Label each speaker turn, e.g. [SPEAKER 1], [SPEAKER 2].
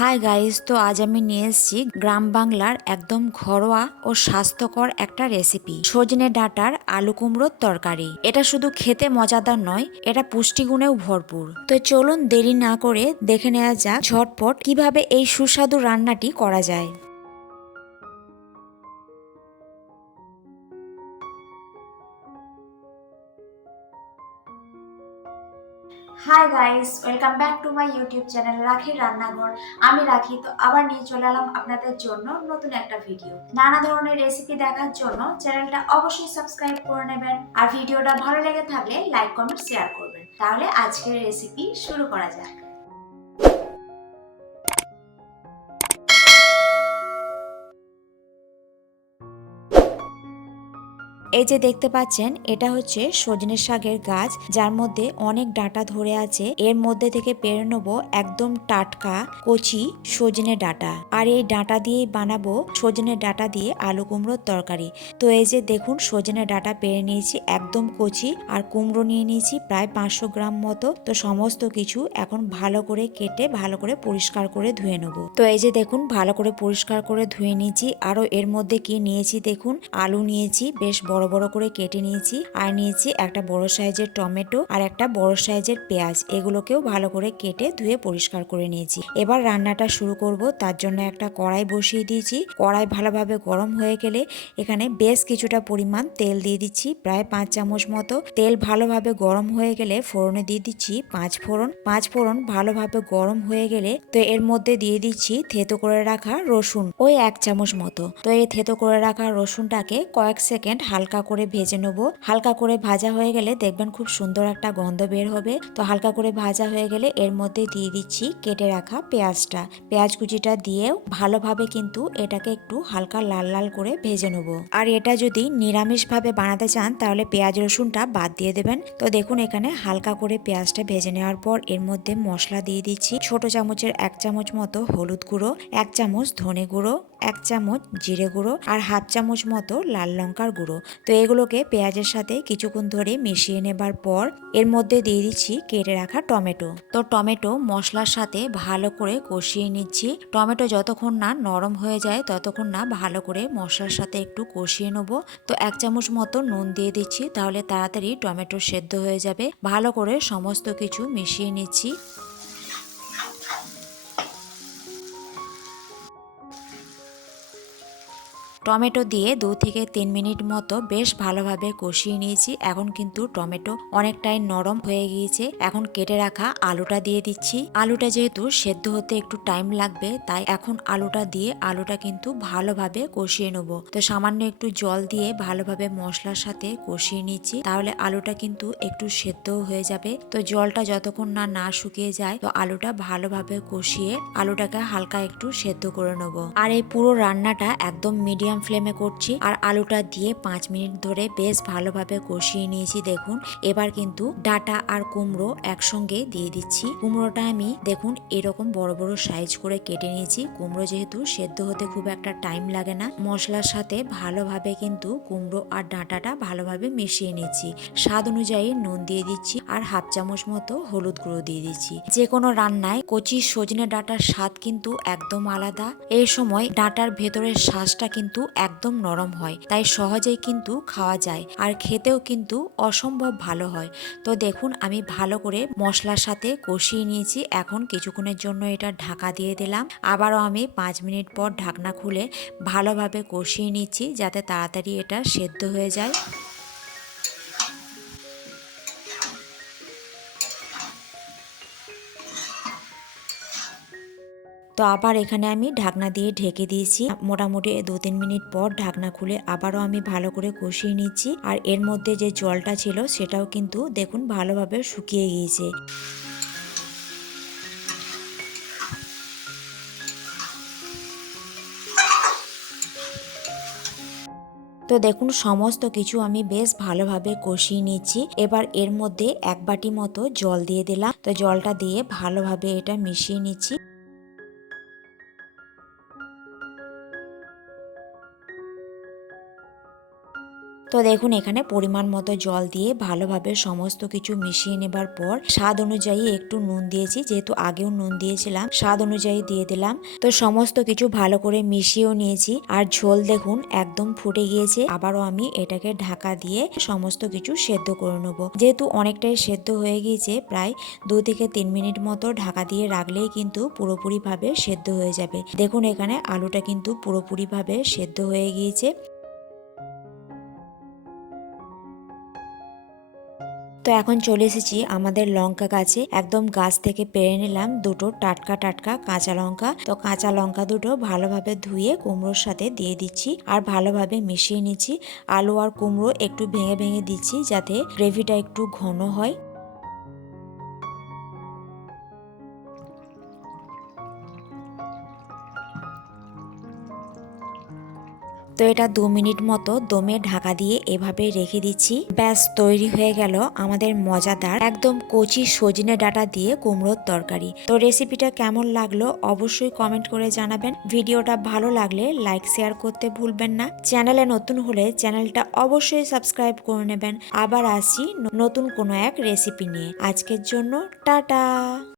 [SPEAKER 1] Hi guys তো আজ আমি নিয়ে এসেছি গ্রাম বাংলার একদম ঘরোয়া ও স্বাস্থ্যকর একটা রেসিপি সজনে ডাটার আলু কুমড়োর তরকারি। এটা শুধু খেতে মজাদার নয়, এটা পুষ্টিগুণেও ভরপুর। তো চলুন দেরি না করে দেখে নেওয়া যাক ঝটপট কীভাবে এই সুস্বাদু রান্নাটি করা যায়। Hi guys welcome back to my YouTube channel Rakhi Rannaghar আমি রাখি, তো আবার নিয়ে চলে এলাম আপনাদের জন্য নতুন একটা ভিডিও নানা ধরনের রেসিপি দেখার জন্য চ্যানেলটা অবশ্যই সাবস্ক্রাইব করে নেবেন। আর ভিডিওটা ভালো লেগে থাকলে লাইক কমেন্ট শেয়ার করবেন। তাহলে আজকের রেসিপি শুরু করা যাক। এই যে দেখতে পাচ্ছেন, এটা হচ্ছে সজনে শাকের গাছ, যার মধ্যে অনেক ডাটা ধরে আছে। এর মধ্যে থেকে পেরে নেব একদম টাটকা কচি সজনে ডাটা। আর এই ডাটা দিয়ে বানাবো সজনে ডাটা দিয়ে আলু কুমড়োর তরকারি। তো এই যে দেখুন, সজনে ডাটা পেরে নিয়েছি একদম কচি, আর কুমড়ো নিয়ে নিয়েছি প্রায় পাঁচশো গ্রাম মতো। তো সমস্ত কিছু এখন ভালো করে কেটে, ভালো করে পরিষ্কার করে ধুয়ে নেব। তো এই যে দেখুন, ভালো করে পরিষ্কার করে ধুয়ে নিয়েছি। আরও এর মধ্যে কি নিয়েছি দেখুন, আলু নিয়েছি, বেশ বড় বড় বড় করে কেটে নিয়েছি। আর নিয়েছি একটা বড় সাইজের টমেটো আর একটা বড় সাইজের পেঁয়াজ। এগুলোকেও ভালো করে কেটে ধুয়ে পরিষ্কার করে নিয়েছি। এবার রান্নাটা শুরু করব। তার জন্য একটা কড়াই বসিয়ে দিয়েছি। কড়াই ভালোভাবে গরম হয়ে গেলে এখানে বেশ কিছুটা পরিমাণ তেল দিয়ে দিচ্ছি। প্রায় পাঁচ চামচ মতো। তেল ভালোভাবে গরম হয়ে গেলে ফোড়নে দিয়ে দিচ্ছি পাঁচ ফোড়ন। পাঁচ ফোড়ন ভালোভাবে গরম হয়ে গেলে তো এর মধ্যে দিয়ে দিচ্ছি থেতো করে রাখা রসুন। ওই এক চামচ মতো। তো এই থেতো করে রাখা রসুনটাকে কয়েক সেকেন্ড হালকা করে ভেজে নেব। হালকা করে ভাজা হয়ে গেলে দেখবেন খুব সুন্দর একটা গন্ধ বের হবে। তো হালকা করে ভাজা হয়ে গেলে এর মধ্যে দিয়ে দিচ্ছি কেটে রাখা পেঁয়াজটা। পেঁয়াজ কুচিটা দিয়েও ভালোভাবে কিন্তু এটাকে একটু হালকা লাল লাল করে ভেজে নেব। আর এটা যদি নিরামিষভাবে বানাতে চান তাহলে পেঁয়াজ রসুনটা বাদ দিয়ে দেবেন। তো দেখুন এখানে হালকা করে পেঁয়াজটা ভেজে নেওয়ার পর এর মধ্যে মশলা দিয়ে দিচ্ছি ছোট চামচের এক চামচ মতো হলুদ গুঁড়ো, এক চামচ ধনে গুঁড়ো, এক চামচ জিরে গুঁড়ো আর হাফ চামচ মতো লাল লঙ্কার গুঁড়ো। তো এগুলোকে পেঁয়াজের সাথে কিছুক্ষণ ধরে মিশিয়ে নেবার পর এর মধ্যে দিয়ে দিচ্ছি কেটে রাখা টমেটো। তো টমেটো মশলার সাথে ভালো করে কষিয়ে নিচ্ছি। টমেটো যতক্ষণ না নরম হয়ে যায়, ততক্ষণ না ভালো করে মশলার সাথে একটু কষিয়ে নেব। তো এক চামচ মতো নুন দিয়ে দিচ্ছি, তাহলে তাড়াতাড়ি টমেটো সেদ্ধ হয়ে যাবে। ভালো করে সমস্ত কিছু মিশিয়ে নিচ্ছি। টমেটো দিয়ে দু থেকে তিন মিনিট মতো বেশ ভালোভাবে কষিয়ে নিয়েছি। এখন কিন্তু টমেটো অনেকটাই নরম হয়ে গিয়েছে। এখন কেটে রাখা আলুটা দিয়ে দিচ্ছি। আলুটা যেহেতু সেদ্ধ হতে একটু টাইম লাগবে, তাই এখন আলুটা দিয়ে আলুটা কিন্তু ভালোভাবে কষিয়ে নেব। তো সামান্য একটু জল দিয়ে ভালোভাবে মশলার সাথে কষিয়ে নিচ্ছি। তাহলে আলুটা কিন্তু একটু সেদ্ধও হয়ে যাবে। তো জলটা যতক্ষণ না না শুকিয়ে যায়, তো আলুটা ভালোভাবে কষিয়ে আলুটাকে হালকা একটু সেদ্ধ করে নেব। আর এই পুরো রান্নাটা একদম মিডিয়াম মিডিয়াম ফ্লেমে করছি আর আলুটা দিয়ে পাঁচ মিনিট ধরে বেশ ভালোভাবে কষিয়ে নিয়েছি, দেখুন। এবার কিন্তু ডাটা আর কুমড়ো একসঙ্গে দিয়ে দিচ্ছি। কুমড়োটা আমি, দেখুন, এরকম বড় বড় সাইজ করে কেটে নিয়েছি। কুমড়ো যেহেতু সেদ্ধ হতে খুব একটা টাইম লাগে না, মশলার সাথে ভালোভাবে কিন্তু কুমড়ো আর ডাঁটাটা ভালোভাবে মিশিয়ে নিচ্ছি স্বাদ অনুযায়ী নুন দিয়ে দিচ্ছি আর হাফ চামচ মতো হলুদ গুঁড়ো দিয়ে দিচ্ছি। যে কোনো রান্নায় কচি সজনে ডাটার স্বাদ কিন্তু একদম আলাদা। এই সময় ডাটার ভেতরের শ্বাসটা কিন্তু একদম নরম হয়। তাই সহজেই কিন্তু খাওয়া যায় আর খেতেও কিন্তু অসম্ভব ভালো হয়। তো দেখুন, আমি ভালো করে মশলার সাথে কষিয়ে নিয়েছি। এখন কিছুক্ষণের জন্য এটা ঢাকা দিয়ে দিলাম। আবারও আমি পাঁচ মিনিট পর ঢাকনা খুলে ভালোভাবে কষিয়ে নিচ্ছি যাতে তাড়াতাড়ি এটা সেদ্ধ হয়ে যায়। তো আবার এখানে আমি ঢাকনা দিয়ে ঢেকে দিয়েছি। মোটামুটি দু তিন মিনিট পর ঢাকনা খুলে আবারও আমি ভালো করে কষিয়ে নিচ্ছি। আর এর মধ্যে যে জলটা ছিল সেটাও কিন্তু দেখুন ভালোভাবে শুকিয়ে গিয়েছে। তো দেখুন সমস্ত কিছু আমি বেশ ভালোভাবে কষিয়ে নিচ্ছি। এবার এর মধ্যে এক বাটি মতো জল দিয়ে দিলাম। তো জলটা দিয়ে ভালোভাবে এটা মিশিয়ে নিচ্ছি। তো দেখুন, এখানে পরিমাণ মতো জল দিয়ে ভালোভাবে সমস্ত কিছু মিশিয়ে নেবার পর স্বাদ অনুযায়ী একটু নুন দিয়েছি। যেহেতু আগেও নুন দিয়েছিলাম, স্বাদ অনুযায়ী দিয়ে দিলাম। তো সমস্ত কিছু ভালো করে মিশিয়েও নিয়েছি। আর ঝোল দেখুন, একদম ফুটে গিয়েছে। আবারও আমি এটাকে ঢাকা দিয়ে সমস্ত কিছু সেদ্ধ করে নেব। যেহেতু অনেকটাই সেদ্ধ হয়ে গিয়েছে, প্রায় দু থেকে তিন মিনিট মতো ঢাকা দিয়ে রাখলেই কিন্তু পুরোপুরিভাবে সেদ্ধ হয়ে যাবে। দেখুন, এখানে আলুটা কিন্তু পুরোপুরিভাবে সেদ্ধ হয়ে গিয়েছে। তো এখন চলে এসেছি আমাদের লঙ্কা গাছে। একদম গাছ থেকে পেরে নিলাম দুটো টাটকা টাটকা কাঁচা লঙ্কা। তো কাঁচা লঙ্কা দুটো ভালোভাবে ধুয়ে কুমড়োর সাথে দিয়ে দিচ্ছি আর ভালোভাবে মিশিয়ে নিচ্ছি। আলু আর কুমড়ো একটু ভেঙে ভেঙে দিচ্ছি যাতে গ্রেভিটা একটু ঘন হয়। তো এটা দু মিনিট মতো দমে ঢাকা দিয়ে এভাবে রেখে দিচ্ছি। ব্যাস, তৈরি হয়ে গেল আমাদের মজাদার একদম কচি সজনে ডাটা দিয়ে কুমড়োর তরকারি। তো রেসিপিটা কেমন লাগল অবশ্যই কমেন্ট করে জানাবেন। ভিডিওটা ভালো লাগলে লাইক, শেয়ার করতে ভুলবেন না। চ্যানেলে নতুন হলে চ্যানেলটা অবশ্যই সাবস্ক্রাইব করে নেবেন। আবার আসি নতুন কোনো এক রেসিপি নিয়ে। আজকের জন্য টাটা!